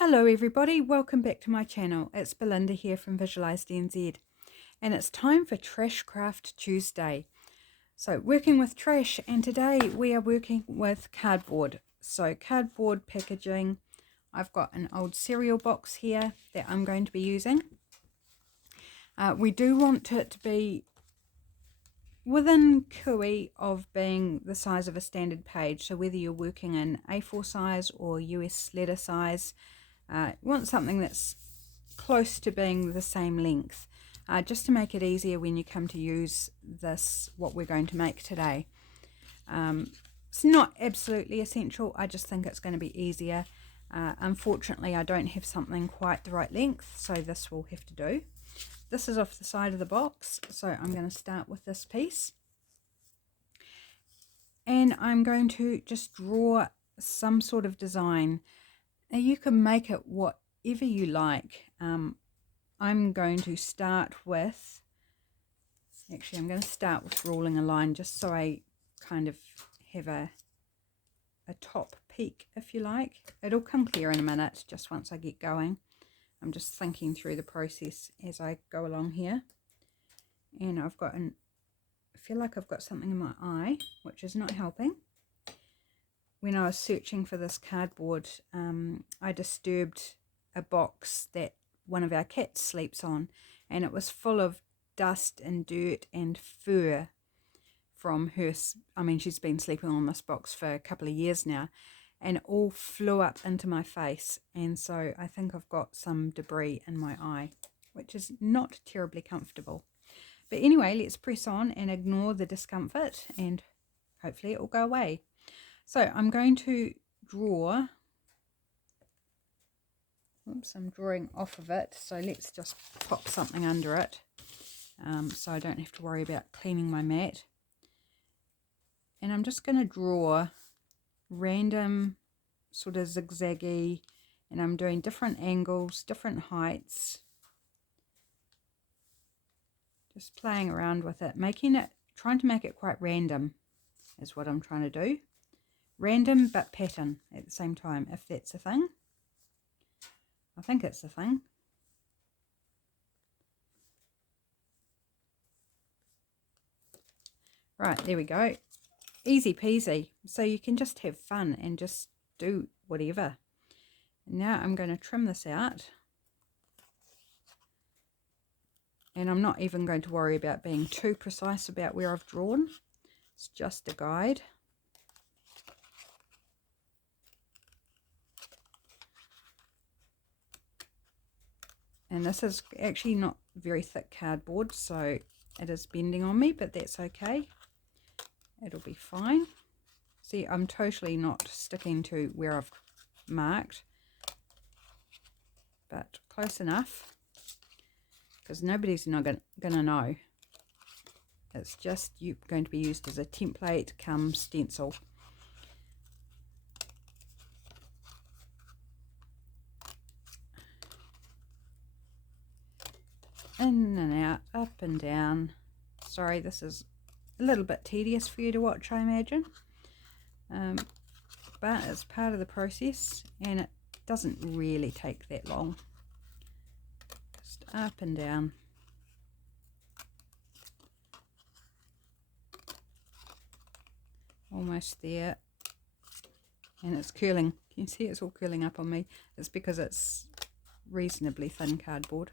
Hello everybody, welcome back to my channel. It's Belinda here from Visualised NZ, and it's time for Trash Craft Tuesday. So working with trash, and today we are working with cardboard. So cardboard packaging. I've got an old cereal box here that I'm going to be using. We do want it to be within cooey of being the size of a standard page. So whether you're working in A4 size or US letter size, you want something that's close to being the same length, just to make it easier when you come to use this, what we're going to make today. It's not absolutely essential, I just think it's going to be easier. Unfortunately, I don't have something quite the right length, so this will have to do. This is off the side of the box, so I'm going to start with this piece. And I'm going to just draw some sort of design. Now you can make it whatever you like. I'm going to start with, actually I'm going to start with drawing a line just so I kind of have a top peak, if you like. It'll come clear in a minute, just once I get going. I'm just thinking through the process as I go along here. And I feel like I've got something in my eye, which is not helping. When I was searching for this cardboard, I disturbed a box that one of our cats sleeps on, and it was full of dust and dirt and fur from her. I mean, she's been sleeping on this box for a couple of years now, and it all flew up into my face, and so I think I've got some debris in my eye, which is not terribly comfortable. But anyway, let's press on and ignore the discomfort, and hopefully it will go away. So I'm going to draw, oops, I'm drawing off of it, so let's just pop something under it, so I don't have to worry about cleaning my mat. And I'm just going to draw random sort of zigzaggy, and I'm doing different angles, different heights, just playing around with it, trying to make it quite random is what I'm trying to do. Random but pattern at the same time, if that's a thing. I think it's a thing. Right, there we go. Easy peasy. So you can just have fun and just do whatever. Now I'm going to trim this out. And I'm not even going to worry about being too precise about where I've drawn. It's just a guide. And this is actually not very thick cardboard, so it is bending on me, but that's okay. It'll be fine. See, I'm totally not sticking to where I've marked, but close enough, because nobody's not going to know. It's just going to be used as a template come stencil. In and out, up and down. Sorry, this is a little bit tedious for you to watch, I imagine. But it's part of the process, and it doesn't really take that long. Just up and down. Almost there. And it's curling. Can you see it's all curling up on me? It's because it's reasonably thin cardboard.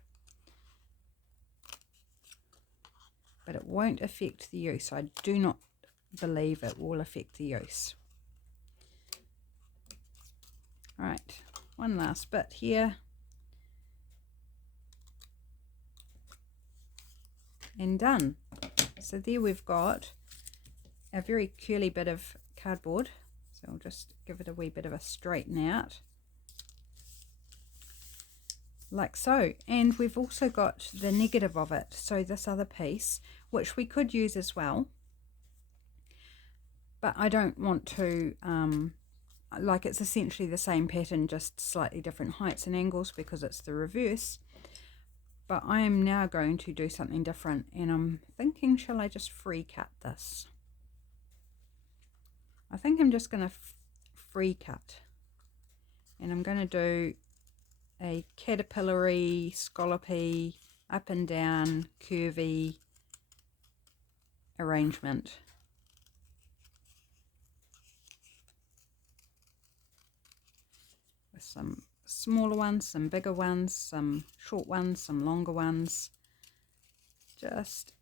But it won't affect the use. I do not believe it will affect the use. Right, one last bit here. And done. So there we've got a very curly bit of cardboard. So I'll just give it a wee bit of a straighten out. Like so. And we've also got the negative of it, so this other piece, which we could use as well, but I don't want to, like, it's essentially the same pattern, just slightly different heights and angles because it's the reverse. But I am now going to do something different, and I'm thinking, shall I just free cut this? I think I'm just going to free cut, and I'm going to do a caterpillary, scallopy, up and down, curvy arrangement. With some smaller ones, some bigger ones, some short ones, some longer ones. Just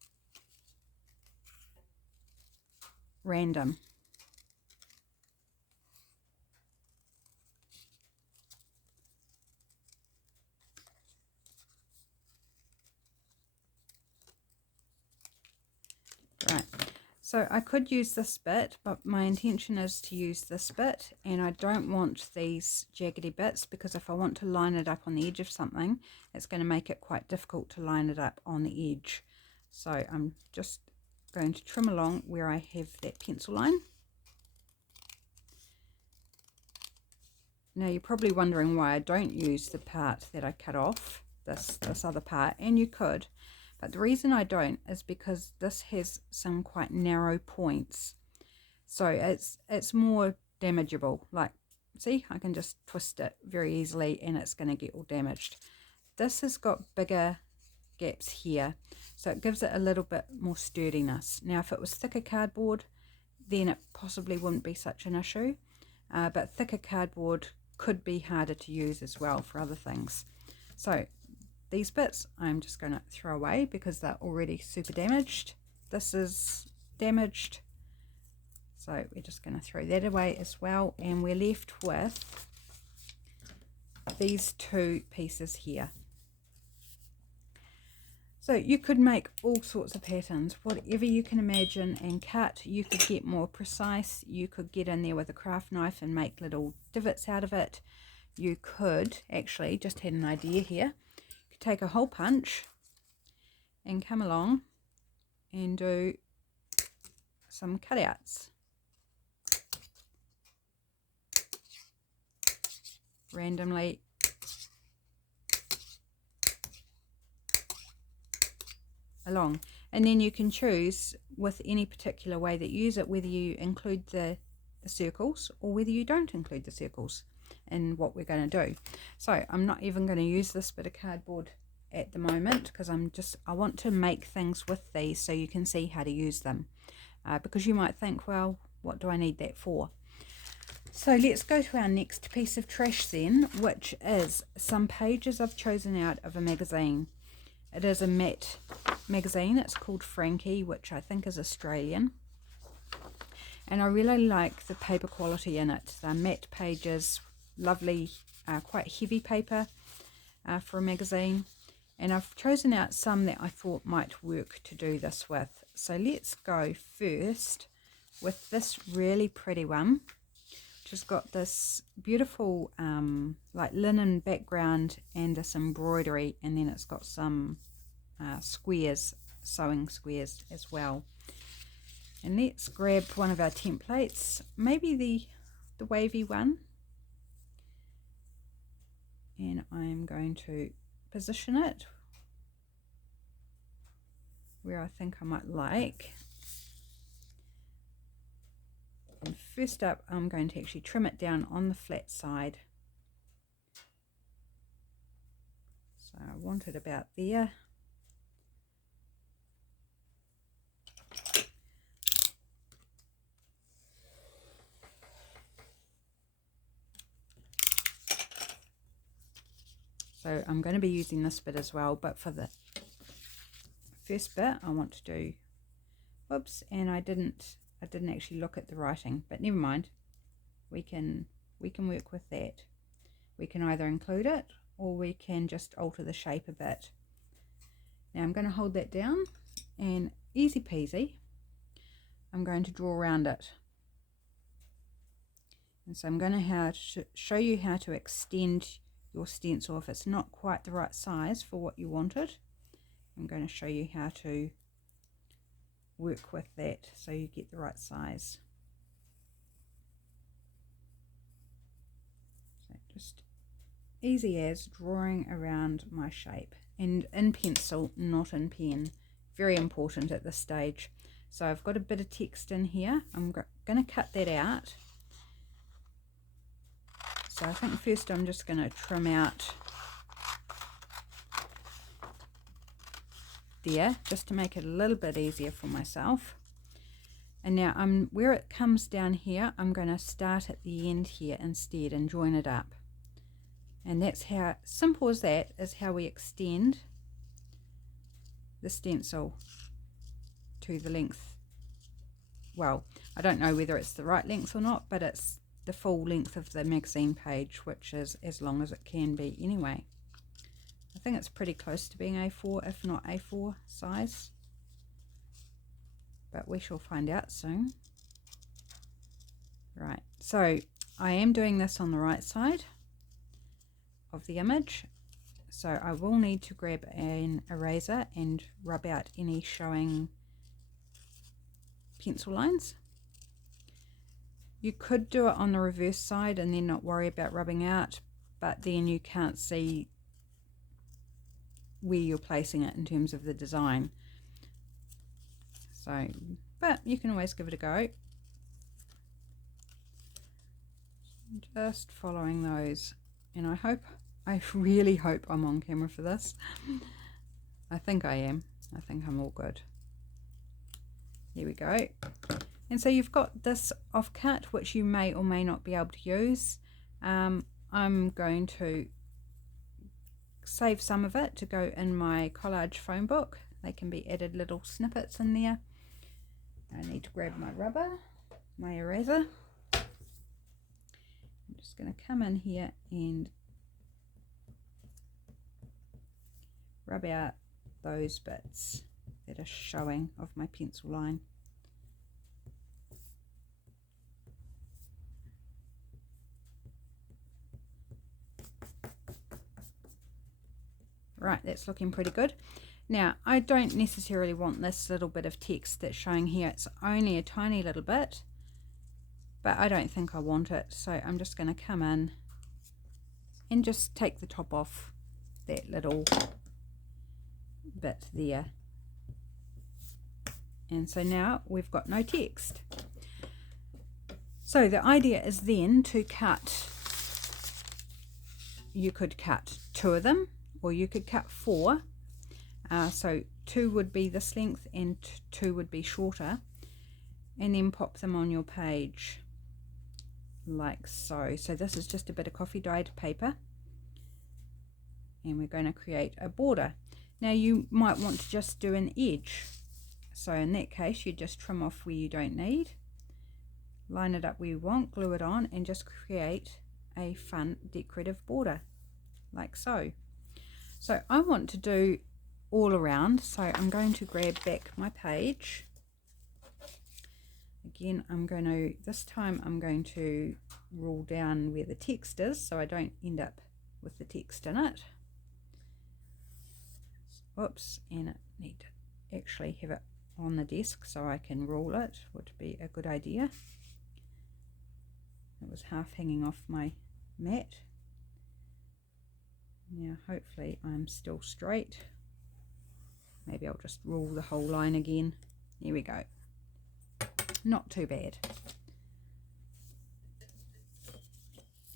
random. Right, so I could use this bit, but my intention is to use this bit, and I don't want these jaggedy bits, because if I want to line it up on the edge of something, it's going to make it quite difficult to line it up on the edge. So I'm just going to trim along where I have that pencil line. Now you're probably wondering why I don't use the part that I cut off, this other part, and you could. But the reason I don't is because this has some quite narrow points. So it's more damageable. Like, see, I can just twist it very easily and it's going to get all damaged. This has got bigger gaps here, so it gives it a little bit more sturdiness. Now if it was thicker cardboard, then it possibly wouldn't be such an issue. But thicker cardboard could be harder to use as well for other things. So these bits I'm just going to throw away because they're already super damaged. This is damaged, so we're just going to throw that away as well, and we're left with these two pieces here. So you could make all sorts of patterns, whatever you can imagine and cut. You could get more precise, you could get in there with a craft knife and make little divots out of it. You could actually, just had an idea here, take a hole punch and come along and do some cutouts randomly along, and then you can choose with any particular way that you use it, whether you include the circles or whether you don't include the circles in what we're going to do. So I'm not even going to use this bit of cardboard at the moment, because I want to make things with these so you can see how to use them, because you might think, well, what do I need that for? So let's go to our next piece of trash then, which is some pages I've chosen out of a magazine. It is a matte magazine. It's called Frankie, which I think is Australian. And I really like the paper quality in it. They're matte pages, lovely, quite heavy paper for a magazine. And I've chosen out some that I thought might work to do this with. So let's go first with this really pretty one, which has got this beautiful like linen background and this embroidery, and then it's got some squares, sewing squares as well. And let's grab one of our templates, maybe the wavy one, and I'm going to position it where I think I might like. And first up, I'm going to actually trim it down on the flat side. So I want it about there. So I'm going to be using this bit as well, but for the first bit I want to do, whoops, and I didn't actually look at the writing, but never mind. We can work with that. We can either include it or we can just alter the shape a bit. Now I'm going to hold that down, and easy peasy, I'm going to draw around it. And so I'm going to show you how to extend your stencil if it's not quite the right size for what you wanted. I'm going to show you how to work with that so you get the right size. So just easy as drawing around my shape, and in pencil, not in pen. Very important at this stage. So I've got a bit of text in here. I'm going to cut that out. So I think first I'm just going to trim out there just to make it a little bit easier for myself. And now where it comes down here, I'm going to start at the end here instead and join it up. And that's how simple as that is how we extend the stencil to the length. Well, I don't know whether it's the right length or not, but it's the full length of the magazine page, which is as long as it can be anyway. I think it's pretty close to being A4, if not A4 size, but we shall find out soon. Right, so I am doing this on the right side of the image, so I will need to grab an eraser and rub out any showing pencil lines. You could do it on the reverse side and then not worry about rubbing out, but then you can't see where you're placing it in terms of the design. So, but you can always give it a go. Just following those, and I really hope I'm on camera for this. I think I am. I think I'm all good. There we go. And so you've got this offcut, which you may or may not be able to use. I'm going to save some of it to go in my collage phone book. They can be added little snippets in there. I need to grab my rubber, my eraser. I'm just going to come in here and rub out those bits that are showing of my pencil line. Right, that's looking pretty good. Now, I don't necessarily want this little bit of text that's showing here. It's only a tiny little bit, but I don't think I want it. So I'm just going to come in and just take the top off that little bit there. And so now we've got no text. So the idea is then to cut, you could cut 2 of them, or you could cut 4. So 2 would be this length and 2 would be shorter, and then pop them on your page like so. So this is just a bit of coffee dyed paper, and we're going to create a border. Now you might want to just do an edge, so in that case you just trim off where you don't need, line it up where you want, glue it on, and just create a fun decorative border like so. So I want to do all around, so I'm going to grab back my page. Again, this time I'm going to rule down where the text is so I don't end up with the text in it. Whoops, and I need to actually have it on the desk so I can rule it, would be a good idea. It was half hanging off my mat. Now hopefully I'm still straight. Maybe I'll just rule the whole line again. Here we go. Not too bad.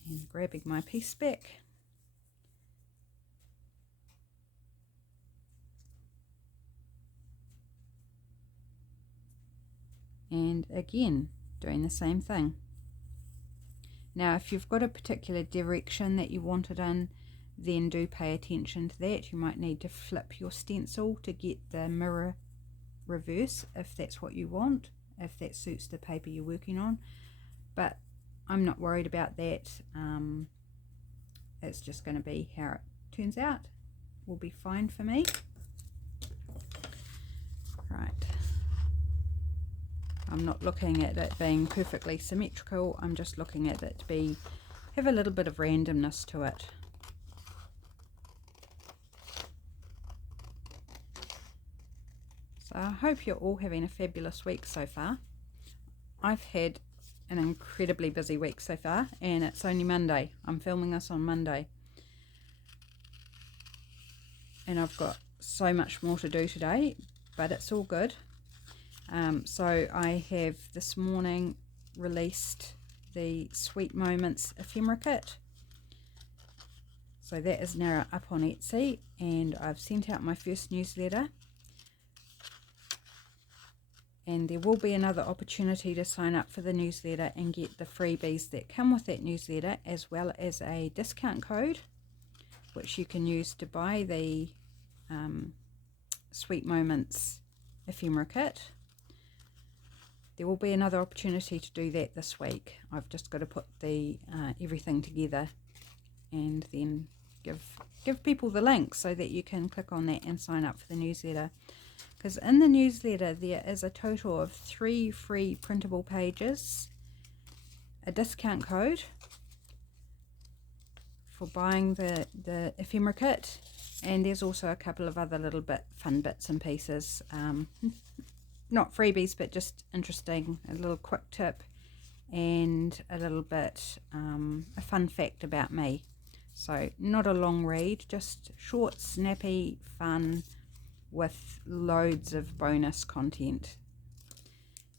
And grabbing my piece back. And again, doing the same thing. Now if you've got a particular direction that you want it in, then do pay attention to that. You might need to flip your stencil to get the mirror reverse if that's what you want, if that suits the paper you're working on. But I'm not worried about that. It's just going to be how it turns out. Will be fine for me. Right. I'm not looking at it being perfectly symmetrical. I'm just looking at it to have a little bit of randomness to it. So I hope you're all having a fabulous week so far. I've had an incredibly busy week so far, and it's only Monday. I'm filming this on Monday. And I've got so much more to do today, but it's all good. So I have this morning released the Sweet Moments ephemera kit. So that is now up on Etsy, and I've sent out my first newsletter. And there will be another opportunity to sign up for the newsletter and get the freebies that come with that newsletter, as well as a discount code which you can use to buy the Sweet Moments ephemera kit. There will be another opportunity to do that this week. I've just got to put the everything together and then give people the link so that you can click on that and sign up for the newsletter. Because in the newsletter there is a total of 3 free printable pages, a discount code for buying the ephemera kit, and there's also a couple of other little fun bits and pieces, not freebies but just interesting, a little quick tip and a little bit a fun fact about me. So not a long read, just short, snappy, fun, with loads of bonus content.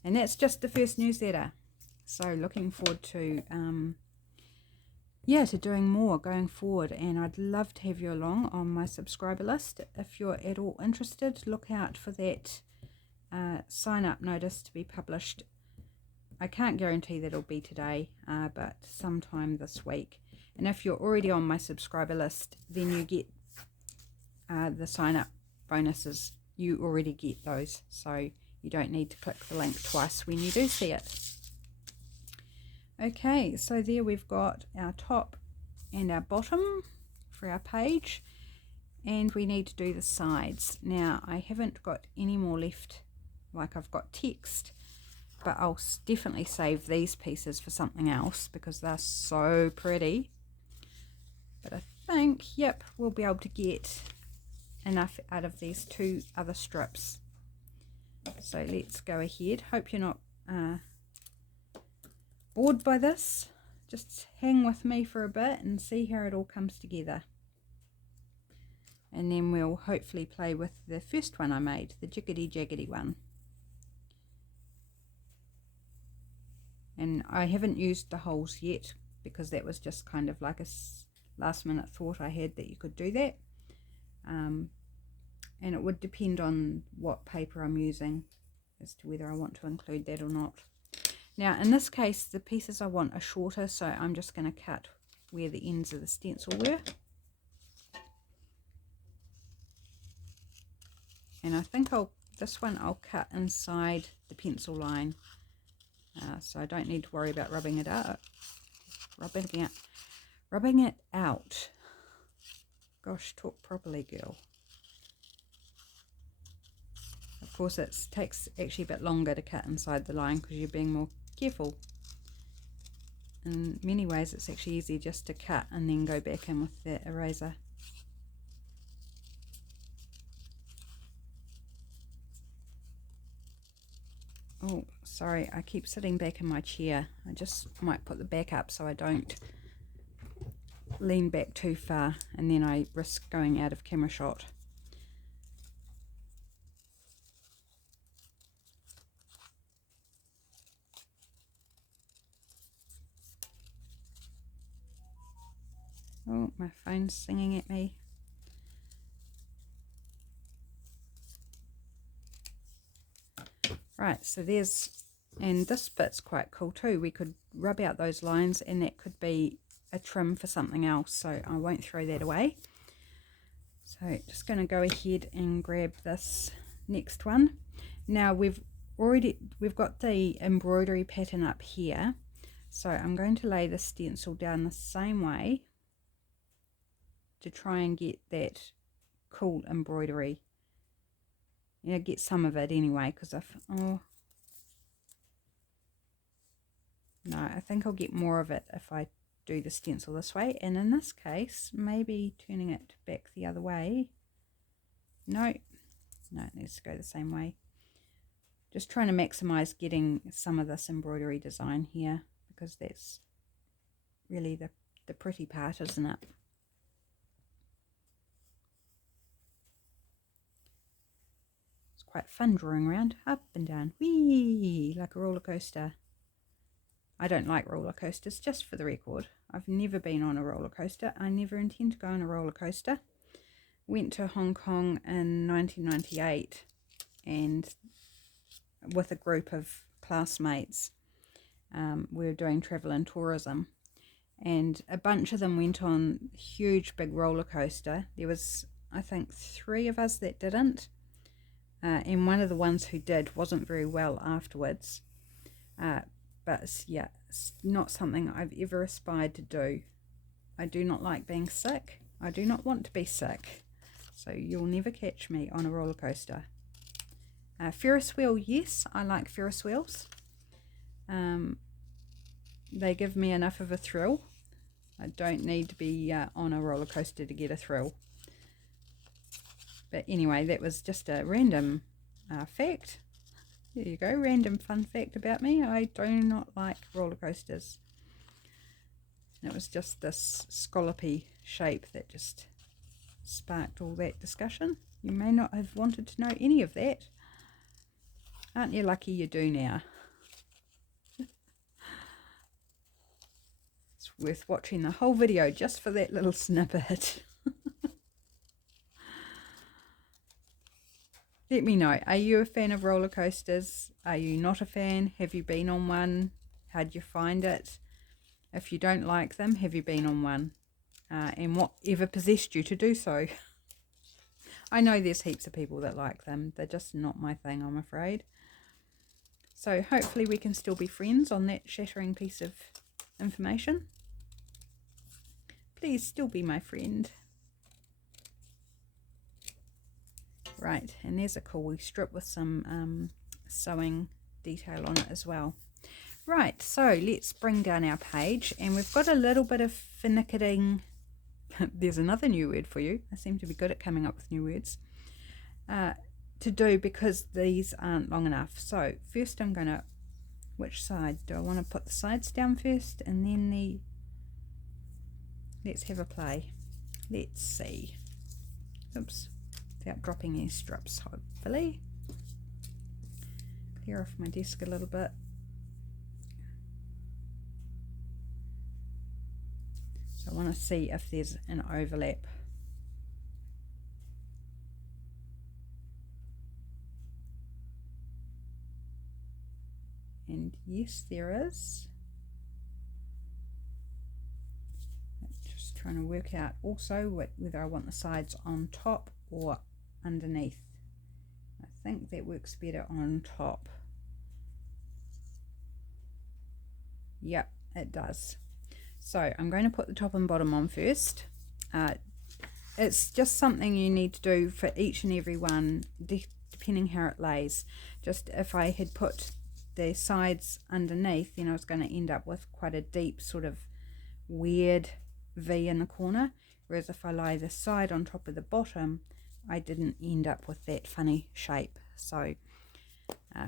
And that's just the first newsletter, so looking forward to to doing more going forward. And I'd love to have you along on my subscriber list. If you're at all interested, look out for that sign up notice to be published. I can't guarantee that it'll be today, but sometime this week. And if you're already on my subscriber list, then you get the sign up bonuses. You already get those, so you don't need to click the link twice when you do see it. Okay, so there we've got our top and our bottom for our page, and we need to do the sides. Now I haven't got any more left, like I've got text, but I'll definitely save these pieces for something else because they're so pretty. But I think, yep, we'll be able to get enough out of these 2 other strips. So let's go ahead. Hope you're not bored by this. Just hang with me for a bit and see how it all comes together. And then we'll hopefully play with the first one I made, the jiggity jaggedy one. And I haven't used the holes yet because that was just kind of like a last minute thought I had that you could do that. And it would depend on what paper I'm using as to whether I want to include that or not. Now in this case the pieces I want are shorter, so I'm just going to cut where the ends of the stencil were. And I think this one I'll cut inside the pencil line, so I don't need to worry about rubbing it out. Rubbing it out. Gosh, talk properly, girl. Of course it takes actually a bit longer to cut inside the line because you're being more careful. In many ways it's actually easy just to cut and then go back in with the eraser. Oh, sorry, I keep sitting back in my chair. I just might put the back up so I don't lean back too far and then I risk going out of camera shot. Oh, my phone's singing at me. Right, so there's, and this bit's quite cool too. We could rub out those lines and that could be a trim for something else, so I won't throw that away. So just going to go ahead and grab this next one. Now we've got the embroidery pattern up here, so I'm going to lay the stencil down the same way to try and get that cool embroidery. You know, get some of it anyway, because I think I'll get more of it if I do the stencil this way. And in this case, maybe turning it back the other way. No, it needs to go the same way. Just trying to maximize getting some of this embroidery design here, because that's really the pretty part, isn't it? Quite fun drawing around, up and down, whee, like a roller coaster. I don't like roller coasters, just for the record. I've never been on a roller coaster. I never intend to go on a roller coaster. Went to Hong Kong in 1998 and with a group of classmates. We were doing travel and tourism, and a bunch of them went on a huge big roller coaster. There was, I think, 3 of us that didn't, and one of the ones who did wasn't very well afterwards. But yeah, it's not something I've ever aspired to do. I do not like being sick. I do not want to be sick. So you'll never catch me on a roller coaster. Ferris wheel, yes, I like Ferris wheels. They give me enough of a thrill. I don't need to be on a roller coaster to get a thrill. But anyway, that was just a random fact. There you go, random fun fact about me. I do not like roller coasters. And it was just this scallopy shape that just sparked all that discussion. You may not have wanted to know any of that. Aren't you lucky you do now? It's worth watching the whole video just for that little snippet. Let me know, are you a fan of roller coasters? Are you not a fan? Have you been on one? How'd you find it? If you don't like them, have you been on one? And whatever possessed you to do so? I know there's heaps of people that like them. They're just not my thing, I'm afraid. So hopefully we can still be friends on that shattering piece of information. Please still be my friend. Right, and there's a cool strip with some sewing detail on it as well. Right, so let's bring down our page, and we've got a little bit of finicking. There's another new word for you. I seem to be good at coming up with new words to do, because these aren't long enough. So first I'm going to, which side? Do I want to put the sides down first and then the, let's have a play. Let's see. Oops. Without dropping any strips, hopefully. Clear off my desk a little bit. So I want to see if there's an overlap. And yes, there is. Just trying to work out also whether I want the sides on top or underneath. I think that works better on top. Yep, it does. So I'm going to put the top and bottom on first. It's just something you need to do for each and every one, depending how it lays. Just if I had put the sides underneath, then I was going to end up with quite a deep sort of weird V in the corner. Whereas if I lay the side on top of the bottom, I didn't end up with that funny shape. So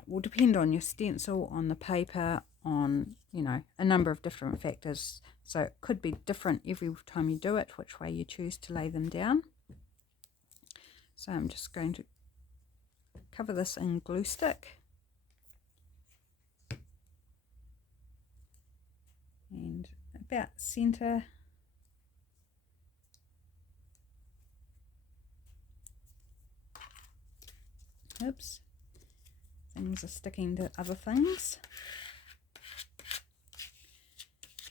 will depend on your stencil, on the paper, on, you know, a number of different factors. So it could be different every time you do it, which way you choose to lay them down. So I'm just going to cover this in glue stick. And about center. Oops, things are sticking to other things.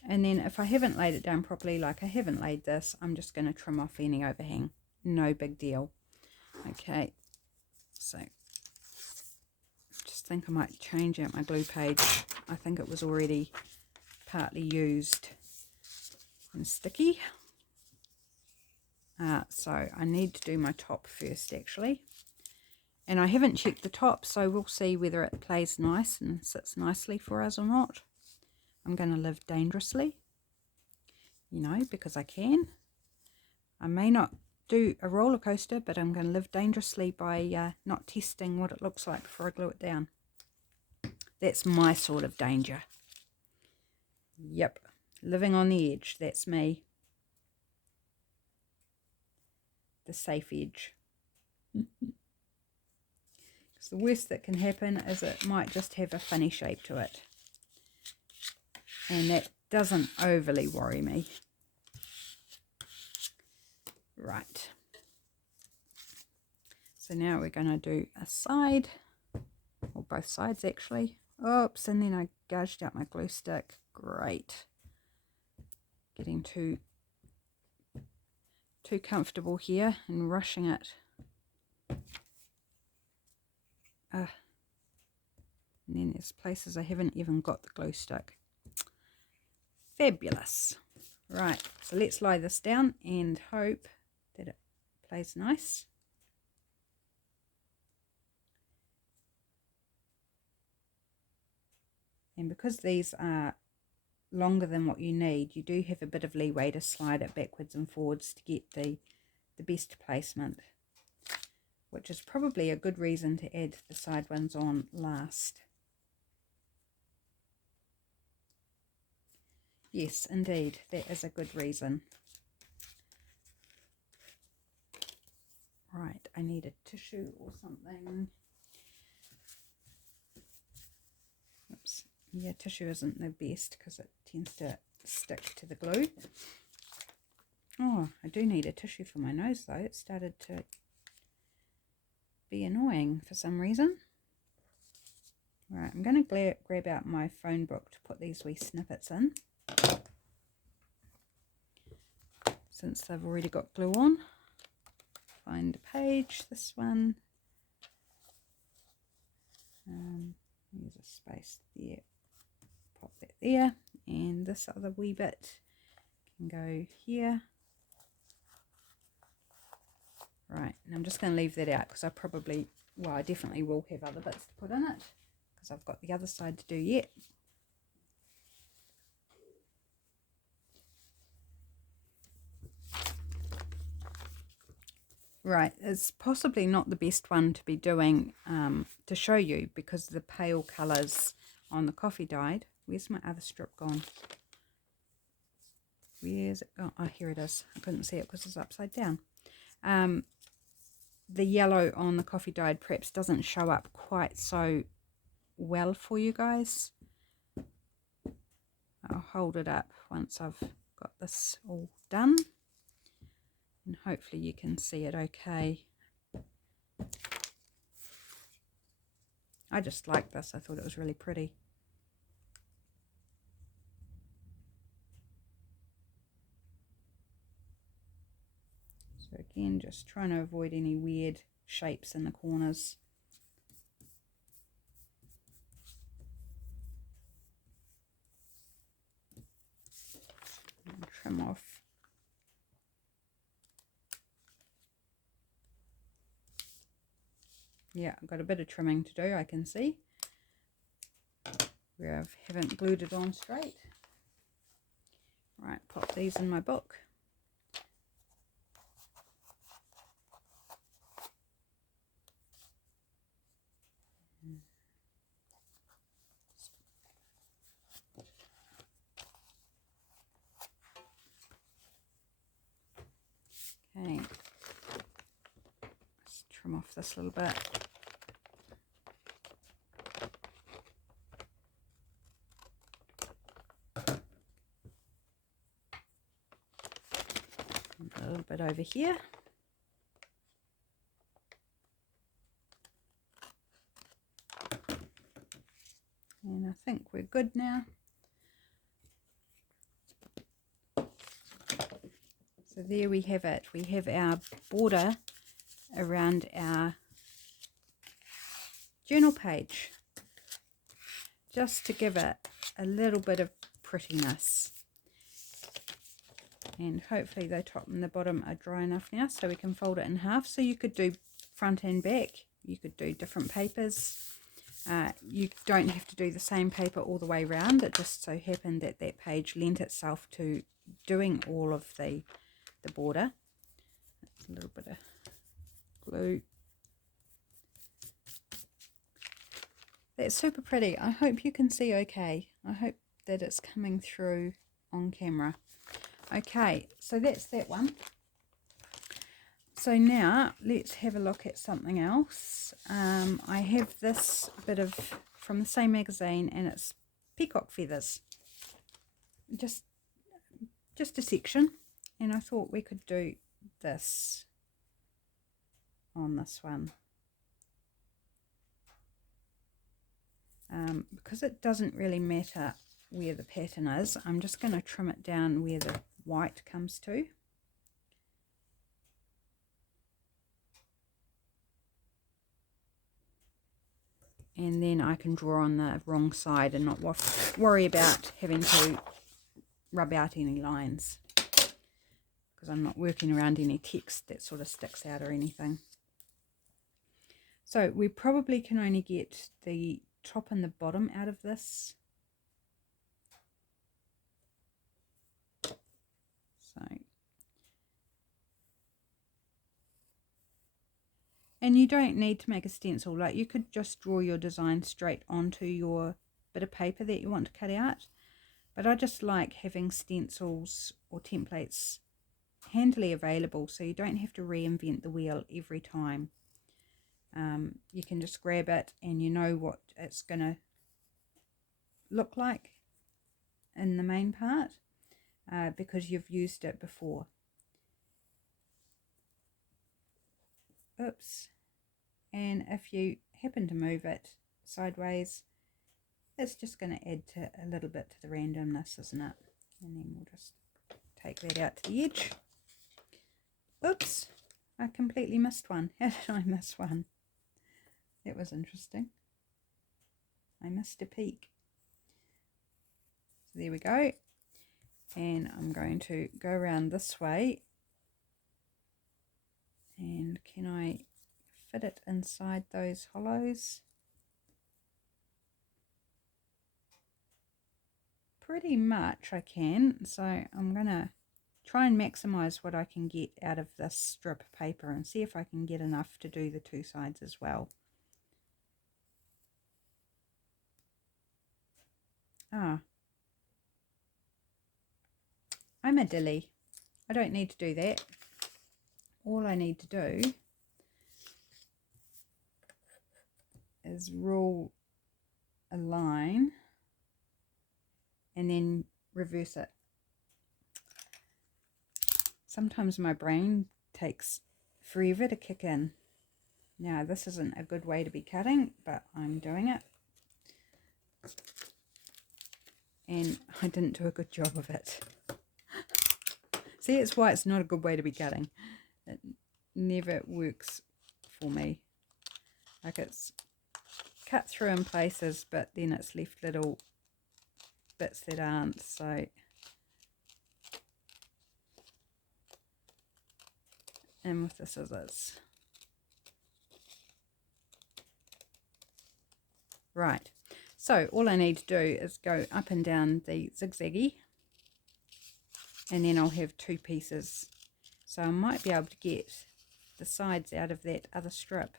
And then if I haven't laid it down properly, like I haven't laid this, I'm just going to trim off any overhang. No big deal. Okay, so just think I might change out my glue page. I think it was already partly used and sticky. So I need to do my top first actually. And I haven't checked the top, so we'll see whether it plays nice and sits nicely for us or not. I'm going to live dangerously, you know, because I can. I may not do a roller coaster, but I'm going to live dangerously by not testing what it looks like before I glue it down. That's my sort of danger. Yep, living on the edge, that's me. The safe edge. The worst that can happen is it might just have a funny shape to it, and that doesn't overly worry me. Right, so now we're going to do a side. or both sides actually. Oops, and then I gouged out my glue stick. Great. Getting too comfortable here and rushing it. And then there's places I haven't even got the glue stick. Fabulous. Right, so let's lie this down and hope that it plays nice. And because these are longer than what you need, you do have a bit of leeway to slide it backwards and forwards to get the best placement, which is probably a good reason to add the side ones on last. Yes, indeed, that is a good reason. Right, I need a tissue or something. Oops, yeah, tissue isn't the best because it tends to stick to the glue. Oh, I do need a tissue for my nose though. It started to be annoying for some reason. Right, I'm going to grab out my phone book to put these wee snippets in, since they've already got glue on. Find a page, this one. There's a space there. Pop that there, and this other wee bit can go here. Right, and I'm just going to leave that out because I definitely will have other bits to put in it because I've got the other side to do yet. Right, it's possibly not the best one to be doing to show you because the pale colours on the coffee dyed. Where's my other strip gone? Where's it gone? Oh, here it is. I couldn't see it because it's upside down. The yellow on the coffee dyed perhaps doesn't show up quite so well for you guys. I'll hold it up once I've got this all done, and hopefully you can see it okay. I just like this. I thought it was really pretty. So again, just trying to avoid any weird shapes in the corners. And trim off. Yeah, I've got a bit of trimming to do, I can see, where I haven't glued it on straight. Right, pop these in my book. Okay, let's trim off this little bit. A little bit over here. And I think we're good now. So there we have it. We have our border around our journal page, just to give it a little bit of prettiness. And hopefully the top and the bottom are dry enough now so we can fold it in half. So you could do front and back, you could do different papers. You don't have to do the same paper all the way around. It just so happened that that page lent itself to doing all of the border. That's a little bit of glue. That's super pretty. I hope you can see okay. I hope that it's coming through on camera. Okay, so that's that one. So now let's have a look at something else. I have this bit of from the same magazine, and it's peacock feathers. Just a section, and I thought we could do this on this one. because it doesn't really matter where the pattern is, I'm just going to trim it down where the white comes to. And then I can draw on the wrong side and not worry about having to rub out any lines, because I'm not working around any text that sort of sticks out or anything. So we probably can only get the top and the bottom out of this. So, and you don't need to make a stencil, like you could just draw your design straight onto your bit of paper that you want to cut out. But I just like having stencils or templates handily available, so you don't have to reinvent the wheel every time. You can just grab it and you know what it's going to look like in the main part, because you've used it before. Oops. And if you happen to move it sideways, it's just going to add to a little bit to the randomness, isn't it? And then we'll just take that out to the edge. Oops, I completely missed one. How did I miss one? That was interesting. I missed a peek. So there we go. And I'm going to go around this way. And can I fit it inside those hollows? Pretty much I can. So I'm going to try and maximize what I can get out of this strip of paper and see if I can get enough to do the two sides as well. I'm a dilly. I don't need to do that. All I need to do is rule a line and then reverse it. Sometimes my brain takes forever to kick in. Now this isn't a good way to be cutting, but I'm doing it. And I didn't do a good job of it. See, it's why it's not a good way to be cutting. It never works for me. Like, it's cut through in places, but then it's left little bits that aren't. So and with the scissors. Right, so all I need to do is go up and down the zigzaggy, and then I'll have two pieces. So I might be able to get the sides out of that other strip.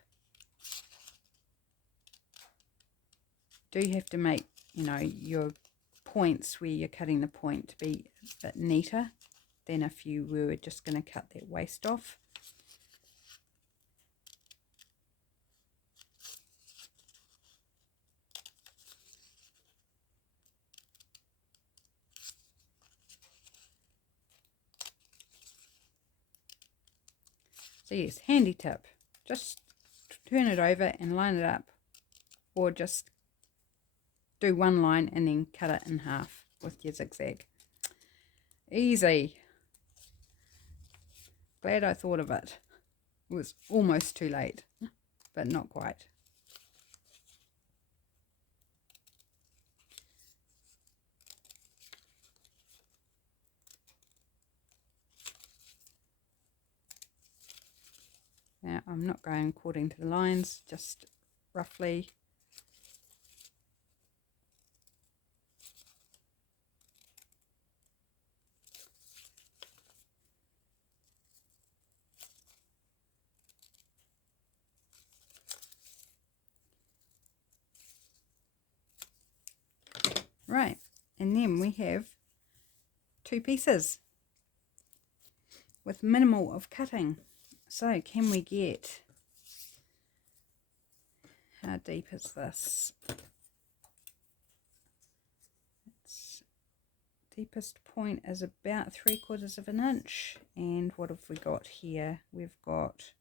Do have to make, you know, your points where you're cutting the point to be a bit neater than if you were just going to cut that waste off. So yes, handy tip, just turn it over and line it up, or just do one line and then cut it in half with your zigzag. Easy. Glad I thought of it. It was almost too late, but not quite. Now I'm not going according to the lines, just roughly. Right, and then we have two pieces with minimal of cutting. So can we get, how deep is this? Its deepest point is about 3/4 of an inch. And what have we got here? We've got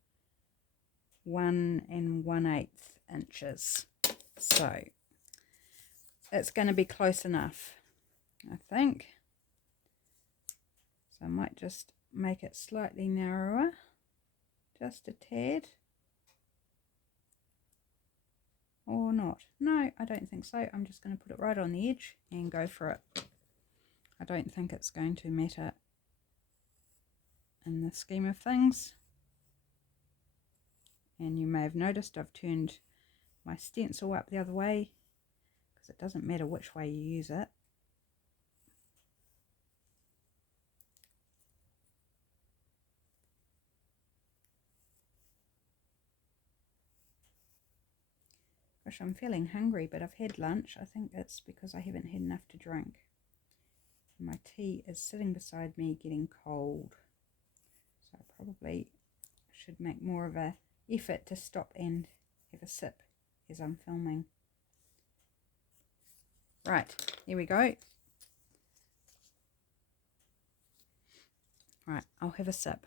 1 1/8 inches. So it's going to be close enough, I think. So I might just make it slightly narrower, just a tad. Or not. No, I don't think so. I'm just going to put it right on the edge and go for it. I don't think it's going to matter in the scheme of things. And you may have noticed I've turned my stencil up the other way, because it doesn't matter which way you use it. Gosh, I'm feeling hungry, but I've had lunch. I think it's because I haven't had enough to drink. My tea is sitting beside me getting cold. So I probably should make more of an effort to stop and have a sip as I'm filming. Right, here we go. Right, I'll have a sip.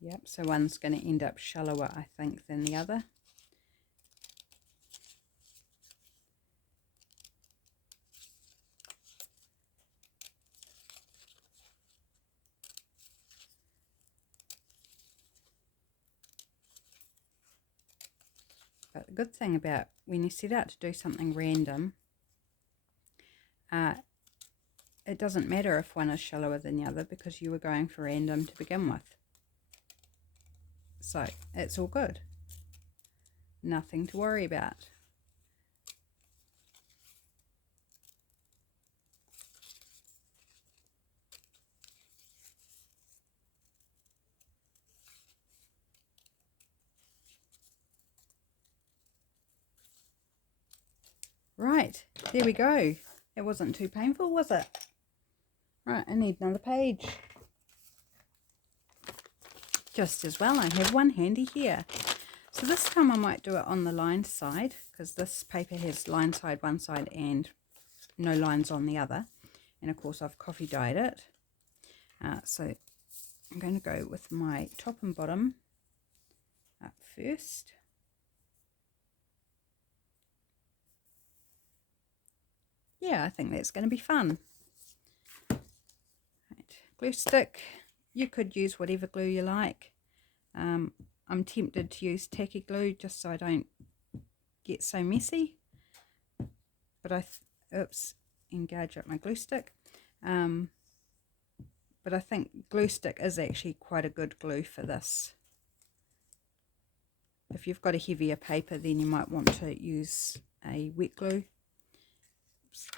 Yep, so one's going to end up shallower, I think, than the other. But the good thing about when you set out to do something random, it doesn't matter if one is shallower than the other, because you were going for random to begin with. So it's all good. Nothing to worry about. Right, there we go. It wasn't too painful, was it? Right, I need another page. Just as well, I have one handy here. So this time I might do it on the lined side, because this paper has lined side one side and no lines on the other. And of course I've coffee dyed it. So I'm going to go with my top and bottom up first. Yeah, I think that's going to be fun. Right. Glue stick. You could use whatever glue you like. I'm tempted to use tacky glue just so I don't get so messy. But oops, engage up my glue stick. But I think glue stick is actually quite a good glue for this. If you've got a heavier paper, then you might want to use a wet glue. Oops.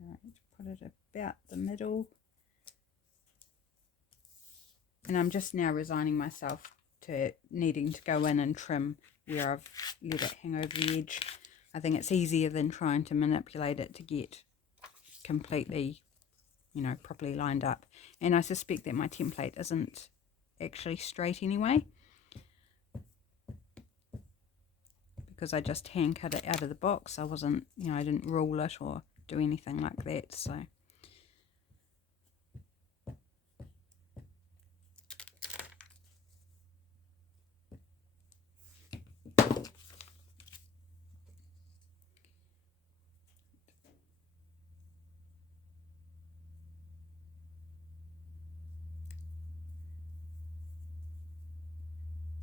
Right, put it about the middle. And I'm just now resigning myself to needing to go in and trim where I've let it hang over the edge. I think it's easier than trying to manipulate it to get completely, you know, properly lined up. And I suspect that my template isn't actually straight anyway, because I just hand cut it out of the box. I wasn't, you know, I didn't rule it or do anything like that. So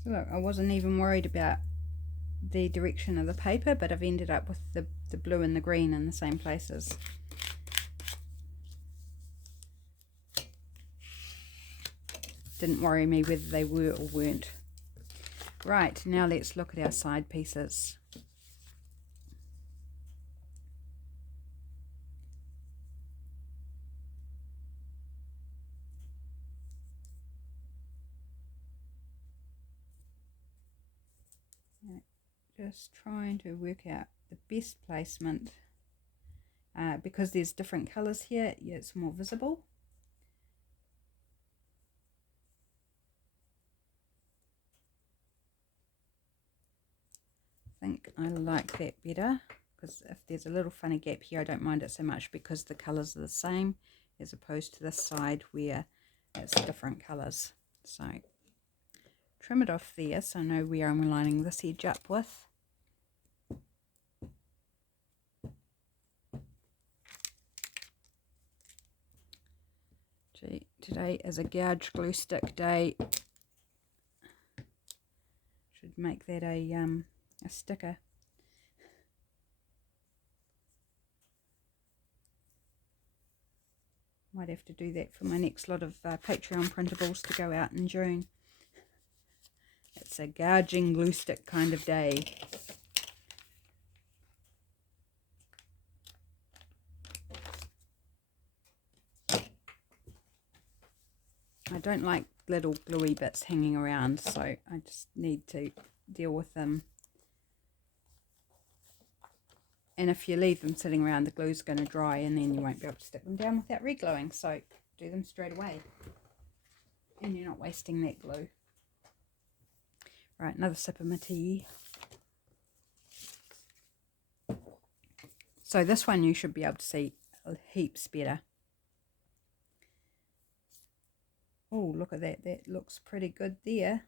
look, I wasn't even worried about the direction of the paper, but I've ended up with the blue and the green in the same places. Didn't worry me whether they were or weren't. Right, now let's look at our side pieces. just trying to work out the best placement. Because there's different colours here, yeah, it's more visible. I think I like that better, because if there's a little funny gap here, I don't mind it so much because the colours are the same, as opposed to this side where it's different colours. So trim it off there so I know where I'm lining this edge up with. Gee, today is a gouge glue stick day. Should make that a sticker. Might have to do that for my next lot of Patreon printables to go out in June. It's a gouging glue stick kind of day. I don't like little gluey bits hanging around, so I just need to deal with them. And if you leave them sitting around, the glue's going to dry and then you won't be able to stick them down without re-gluing. So do them straight away. And you're not wasting that glue. Right, another sip of my tea. So this one you should be able to see heaps better. Oh, look at that. That looks pretty good there.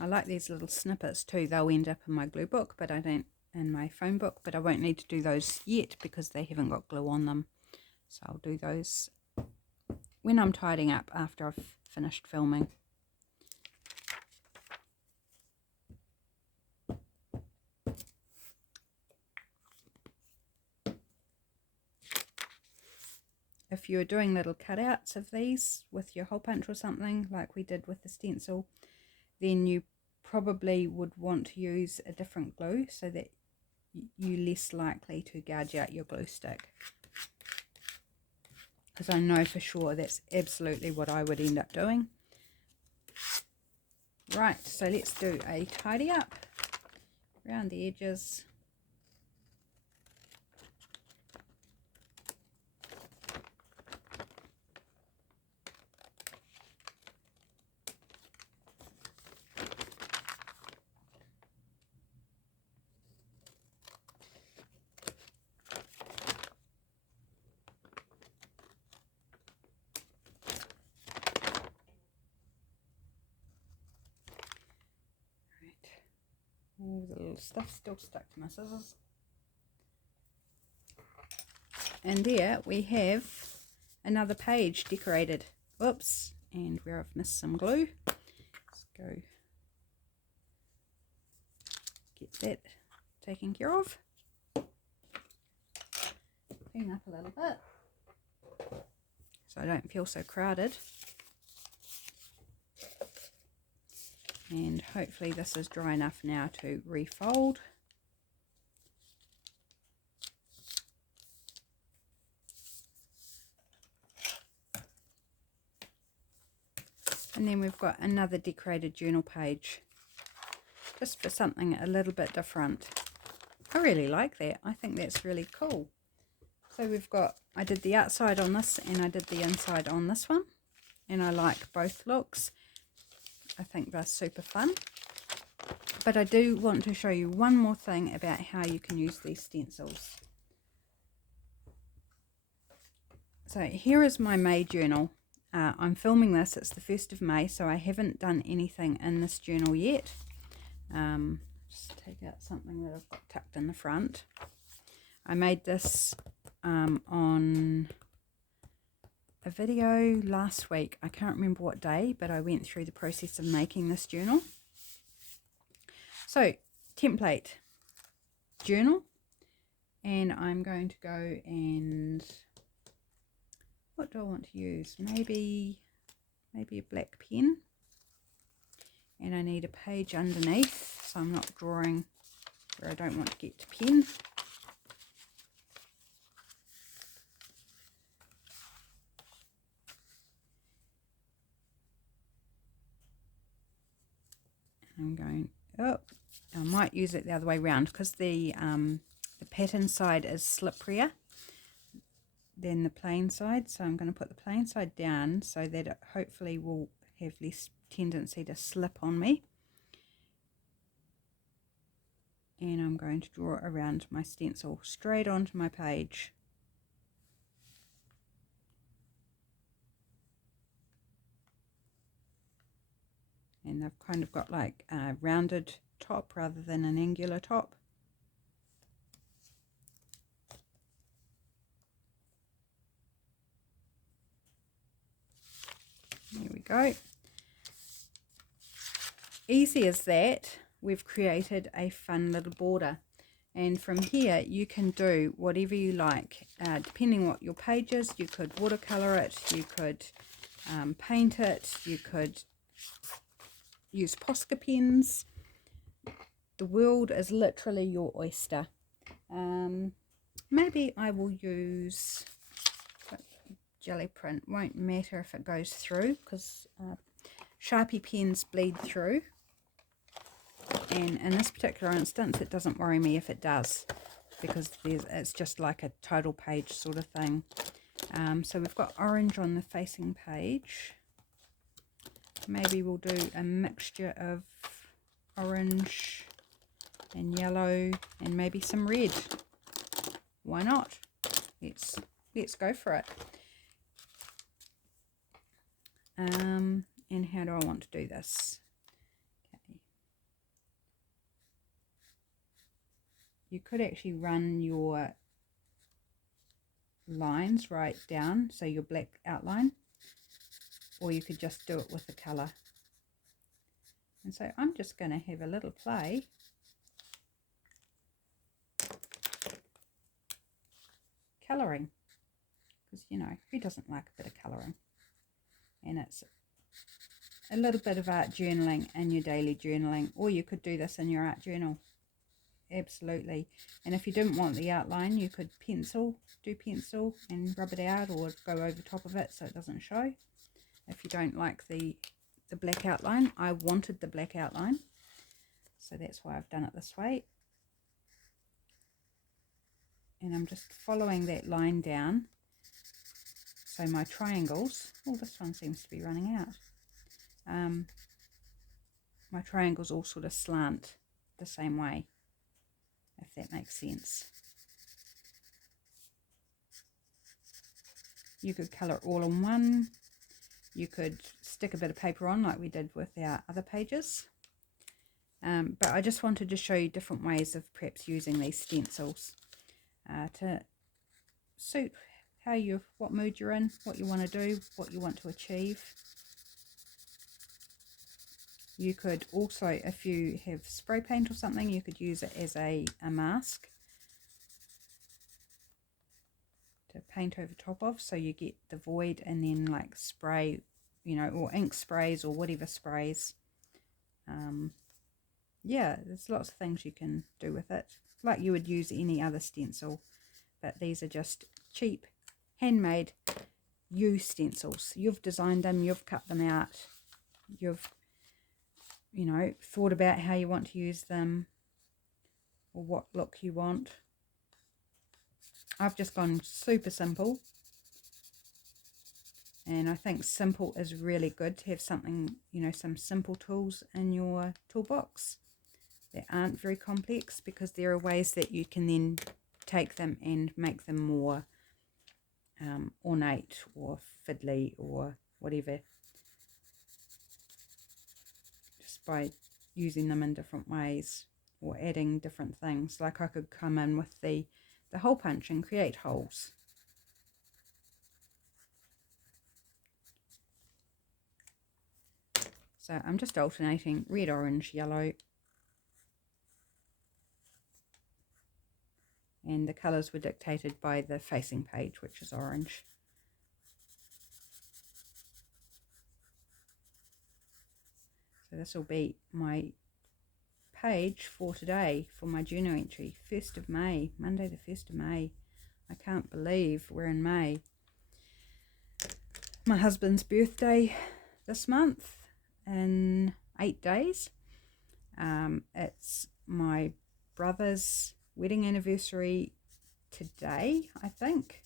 I like these little snippets too. They'll end up in my glue book, but I don't, in my phone book, but I won't need to do those yet because they haven't got glue on them. So I'll do those when I'm tidying up after I've finished filming. If you're doing little cutouts of these with your hole punch or something like we did with the stencil, then you probably would want to use a different glue so that you're less likely to gouge out your glue stick. Because I know for sure that's absolutely what I would end up doing. Right, so let's do a tidy up around the edges. All the little stuff still stuck to my scissors. And there we have another page decorated. Whoops, and where I've missed some glue. Let's go get that taken care of. Clean up a little bit so I don't feel so crowded. And hopefully this is dry enough now to refold. And then we've got another decorated journal page, just for something a little bit different. I really like that. I think that's really cool. So we've got, I did the outside on this and I did the inside on this one. And I like both looks. I think they're super fun. But I do want to show you one more thing about how you can use these stencils. So here is my May journal. I'm filming this, it's the 1st of May, so I haven't done anything in this journal yet. Just take out something that I've got tucked in the front. I made this on a video last week. I can't remember what day, but I went through the process of making this journal. So, template, journal, and I'm going to go and, what do I want to use? Maybe a black pen, and I need a page underneath, so I'm not drawing where I don't want to get to pen. I'm going, oh, I might use it the other way around because the pattern side is slipperier than the plain side. So I'm going to put the plain side down so that it hopefully will have less tendency to slip on me. And I'm going to draw around my stencil straight onto my page. And I've kind of got like a rounded top rather than an angular top. There we go. Easy as that, we've created a fun little border. And from here you can do whatever you like, depending what your page is. You could watercolor it, you could paint it, you could use Posca pens. The world is literally your oyster. Maybe I will use jelly print. Won't matter if it goes through because Sharpie pens bleed through. And in this particular instance, it doesn't worry me if it does, because it's just like a title page sort of thing. So we've got orange on the facing page. Maybe we'll do a mixture of orange and yellow and maybe some red. Why not? Let's go for it. And how do I want to do this? Okay. You could actually run your lines right down, so your black outline, or you could just do it with the colour. And so I'm just going to have a little play. Colouring, because you know, who doesn't like a bit of colouring? And it's a little bit of art journaling in your daily journaling, or you could do this in your art journal. Absolutely. And if you didn't want the outline, you could do pencil and rub it out, or go over top of it so it doesn't show. If you don't like the black outline, I wanted the black outline, so that's why I've done it this way. And I'm just following that line down. So my triangles, oh, this one seems to be running out. My triangles all sort of slant the same way, if that makes sense. You could colour all in one. You could stick a bit of paper on like we did with our other pages. But I just wanted to show you different ways of perhaps using these stencils to suit what mood you're in, what you want to do, what you want to achieve. You could also, if you have spray paint or something, you could use it as a mask to paint over top of, so you get the void and then like spray, you know, or ink sprays or whatever sprays. Yeah, there's lots of things you can do with it, like you would use any other stencil, but these are just cheap, handmade stencils. You've designed them, you've cut them out, you've, you know, thought about how you want to use them or what look you want. I've just gone super simple, and I think simple is really good to have something, you know, some simple tools in your toolbox that aren't very complex, because there are ways that you can then take them and make them more ornate or fiddly or whatever, just by using them in different ways or adding different things. Like I could come in with the hole punch and create holes. So I'm just alternating red, orange, yellow, and the colours were dictated by the facing page, which is orange. So this will be my page for today, for my journal entry, 1st of May, Monday the 1st of May. I can't believe we're in May. My husband's birthday this month in 8 days. It's my brother's wedding anniversary today, I think.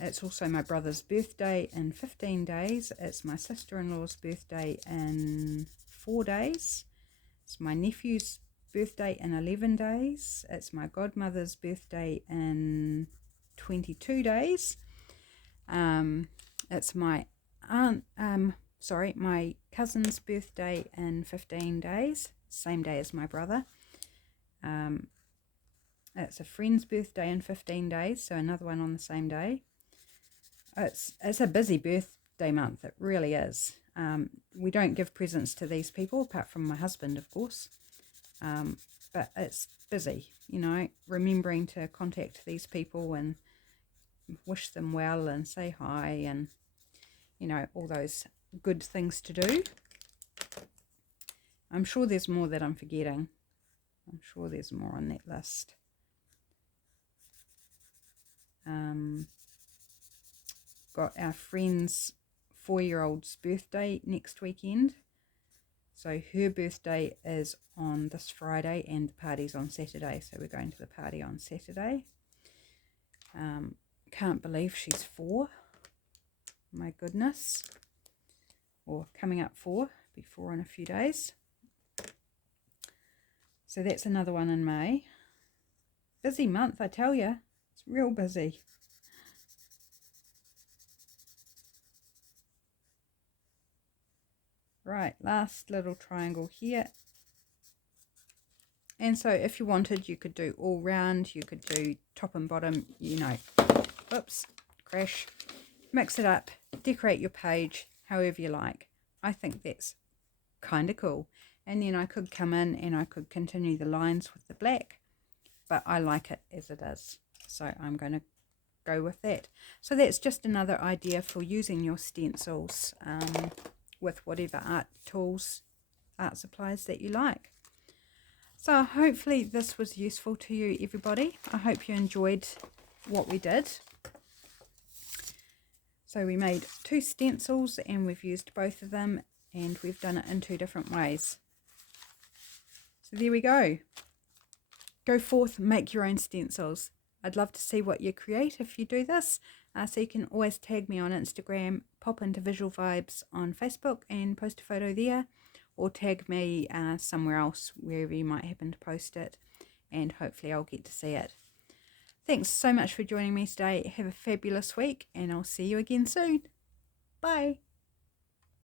It's also my brother's birthday in 15 days. It's my sister-in-law's birthday in 4 days. It's my nephew's birthday in 11 days. It's my godmother's birthday in 22 days. It's my my cousin's birthday in 15 days, same day as my brother. It's a friend's birthday in 15 days, so another one on the same day. It's a busy birthday month, it really is. We don't give presents to these people, apart from my husband, of course. But it's busy, you know, remembering to contact these people and wish them well and say hi and, you know, all those good things to do. I'm sure there's more that I'm forgetting. I'm sure there's more on that list. Got our friend's 4-year-old's birthday next weekend. So her birthday is on this Friday and the party's on Saturday. So we're going to the party on Saturday. Can't believe she's 4. My goodness. Or coming up 4, be 4 in a few days. So that's another one in May. Busy month, I tell you. It's real busy. Right, last little triangle here. And so if you wanted, you could do all round, you could do top and bottom, you know. Oops, crash. Mix it up, decorate your page however you like. I think that's kind of cool. And then I could come in and I could continue the lines with the black, but I like it as it is. So I'm going to go with that. So that's just another idea for using your stencils with whatever art tools, art supplies that you like. So hopefully this was useful to you, everybody. I hope you enjoyed what we did. So we made 2 stencils and we've used both of them and we've done it in 2 different ways. So there we go. Go forth, make your own stencils. I'd love to see what you create if you do this. So you can always tag me on Instagram, pop into Visual Vibes on Facebook and post a photo there, or tag me somewhere else, wherever you might happen to post it, and hopefully I'll get to see it. Thanks so much for joining me today. Have a fabulous week, and I'll see you again soon. Bye.